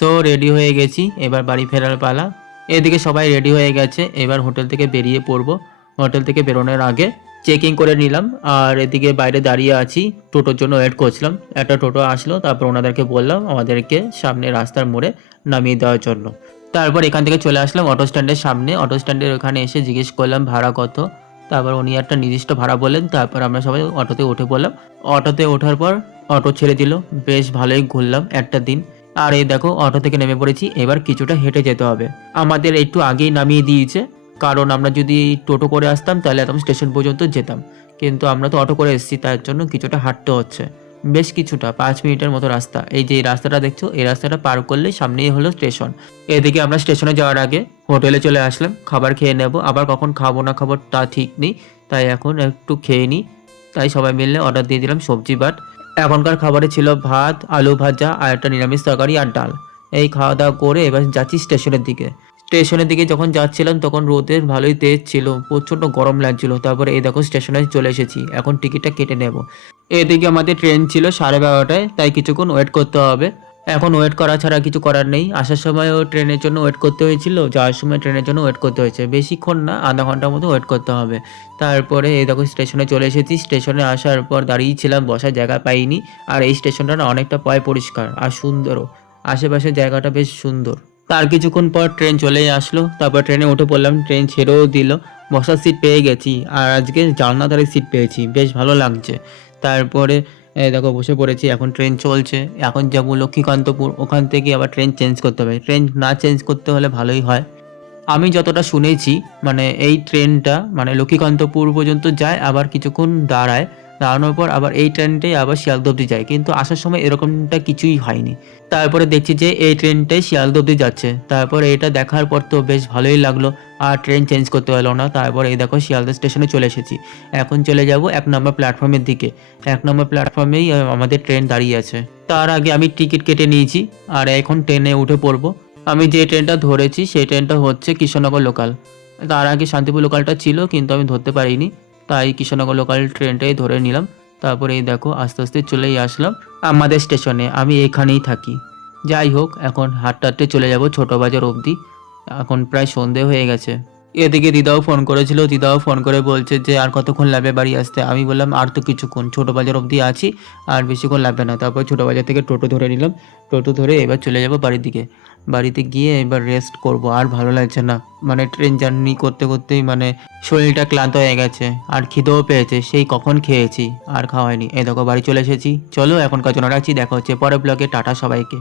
So ready হয়ে গেছি, এবার বাড়ি ফেরার পালা। এদিকে সবাই রেডি হয়ে গেছে, এবার হোটেল থেকে বেরিয়ে পড়বো। হোটেল থেকে বেরোনোর আগে চেকিং করে নিলাম, আর এদিকে বাইরে দাঁড়িয়ে আছি, টোটোর জন্য ওয়েট করছিলাম। একটা টোটো আসলো, তারপর ওনাদেরকে বললাম আমাদেরকে সামনে রাস্তার মোড়ে নামিয়ে দেওয়ার জন্য। তারপর এখান থেকে চলে আসলাম অটো স্ট্যান্ডের সামনে। অটো স্ট্যান্ডের ওখানে এসে জিজ্ঞেস করলাম ভাড়া কত। তারপর উনি একটা নির্দিষ্ট ভাড়া বললেন, তারপর আমরা সবাই অটোতে উঠে পড়লাম। অটোতে ওঠার পর অটো ছেড়ে দিল, বেশ ভালোই ঘুরলাম একটা দিন। আর এই দেখো অটো থেকে নেমে পড়েছি, এবার কিছুটা হেঁটে যেতে হবে। আমাদের একটু আগেই নামিয়ে দিয়েছে, কারণ আমরা যদি টোটো করে আসতাম তাহলে একদম স্টেশন পর্যন্ত যেতাম, কিন্তু আমরা তো অটো করে এসেছি, তার জন্য কিছুটা হাঁটতে হচ্ছে। বেশ কিছুটা 5 মিনিটের মতো রাস্তা। এই যে এই রাস্তাটা দেখছো, এই রাস্তাটা পার করলেই সামনেই হলো স্টেশন। এদিকে আমরা স্টেশনে যাওয়ার আগে হোটেলে চলে আসলাম, খাবার খেয়ে নেব। আবার কখন খাবো না খাবো তা ঠিক নেই, তাই এখন একটু খেয়ে নিই। তাই সবাই মিলে অর্ডার দিয়ে দিলাম সবজি ভাত। এখনকার খাবারে ছিল ভাত, আলু ভাজা আর একটা নিরামিষ তরকারি আর ডাল। এই খাওয়া দাওয়া করে এবার যাচ্ছি স্টেশনের দিকে। স্টেশনের দিকে যখন যাচ্ছিলাম তখন রোদের ভালোই তেজ ছিল, প্রচণ্ড গরম লাগছিল। তারপরে এই দেখো স্টেশনে চলে এসেছি, এখন টিকিটটা কেটে নেব। এদিকে আমাদের ট্রেন ছিল 12:30টায়, তাই কিছুক্ষণ ওয়েট করতে হবে। এখন ওয়েট করা ছাড়া কিছু করার নেই। আসার সময়ও ট্রেনের জন্য ওয়েট করতে হয়েছিল, যাওয়ার সময় ট্রেনের জন্য ওয়েট করতে হয়েছে। বেশিক্ষণ না, আধা ঘন্টার মতো ওয়েট করতে হবে। তারপরে এই দেখো স্টেশনে চলে এসেছি। স্টেশনে আসার পর দাঁড়িয়েছিলাম, বসার জায়গা পাইনি। আর এই স্টেশনটা না অনেকটা পরিষ্কার আর সুন্দরও, আশেপাশের জায়গাটা বেশ সুন্দর। তার কিছুক্ষণ পর ট্রেন চলেই আসলো, তারপর ট্রেনে উঠে পড়লাম, ট্রেন ছেড়েও দিল। বসার সিট পেয়ে গেছি, আর আজকে জানলা ধারে সিট পেয়েছি, বেশ ভালো লাগছে। তারপরে দেখো বসে পড়েছি, এখন ট্রেন চলছে। এখন যাবো লক্ষ্মীকান্তপুর, ওখান থেকে আবার ট্রেন চেঞ্জ করতে হবে। ট্রেন না চেঞ্জ করতে হলে ভালোই হয়। আমি যতটা শুনেছি মানে এই ট্রেনটা মানে লক্ষ্মীকান্তপুর পর্যন্ত যায়, আবার কিছুক্ষণ দাঁড়ায়, দাঁড়ানোর পর আবার এই ট্রেনটাই আবার শিয়ালদা অবধি যায়, কিন্তু আসার সময় এরকমটা কিছুই হয়নি। তারপরে দেখছি যে এই ট্রেনটাই শিয়ালদা অবধি যাচ্ছে। তারপরে এটা দেখার পর তো বেশ ভালোই লাগলো, আর ট্রেন চেঞ্জ করতে হলো না। তারপরে এই দেখো শিয়ালদা স্টেশনে চলে এসেছি। এখন চলে যাব 1 নম্বর প্ল্যাটফর্মের দিকে। 1 নম্বর প্ল্যাটফর্মেই আমাদের ট্রেন দাঁড়িয়ে আছে। তার আগে আমি টিকিট কেটে নিয়েছি, আর এখন ট্রেনে উঠে পড়বো। আমি যে ট্রেনটা ধরেছি সেই ট্রেনটা হচ্ছে কৃষ্ণনগর লোকাল। তার আগে শান্তিপুর লোকালটা ছিল, কিন্তু আমি ধরতে পারিনি, তাই কৃষ্ণনগর লোকাল ট্রেনটাই ধরে নিলাম। তারপরে এই দেখো আস্তে আস্তে চলেই আসলাম আমাদের স্টেশনে। আমি এখানেই থাকি। যাই হোক, এখন হাঁটতে হাঁটতে চলে যাব ছোটো বাজার অবধি। এখন প্রায় সন্ধে হয়ে গেছে। এদিকে দিদাও ফোন করেছিল, দিদাও ফোন করে বলছে যে আর কতক্ষণ লাগবে বাড়ি আসতে। আমি বললাম আর তো কিছুক্ষণ, ছোটো বাজার অবধি আছি, আর বেশিক্ষণ লাগবে না। তারপর ছোটো বাজার থেকে টোটো ধরে নিলাম। টোটো ধরে এবার চলে যাব বাড়ির দিকে। বাড়িতে গিয়ে এবার রেস্ট করব, আর ভালো লাগছে না। মানে ট্রেন জার্নি করতে করতেই মানে শরীরটা ক্লান্ত হয়ে গেছে, আর খিদেও পেয়েছে, সেই কখন খেয়েছি, আর খাওয়া হয়নি। এই দেখো বাড়ি চলে এসেছি। চলো এখনকার জন্য রাখছি, দেখা হচ্ছে পরের ব্লগে। টাটা সবাইকে।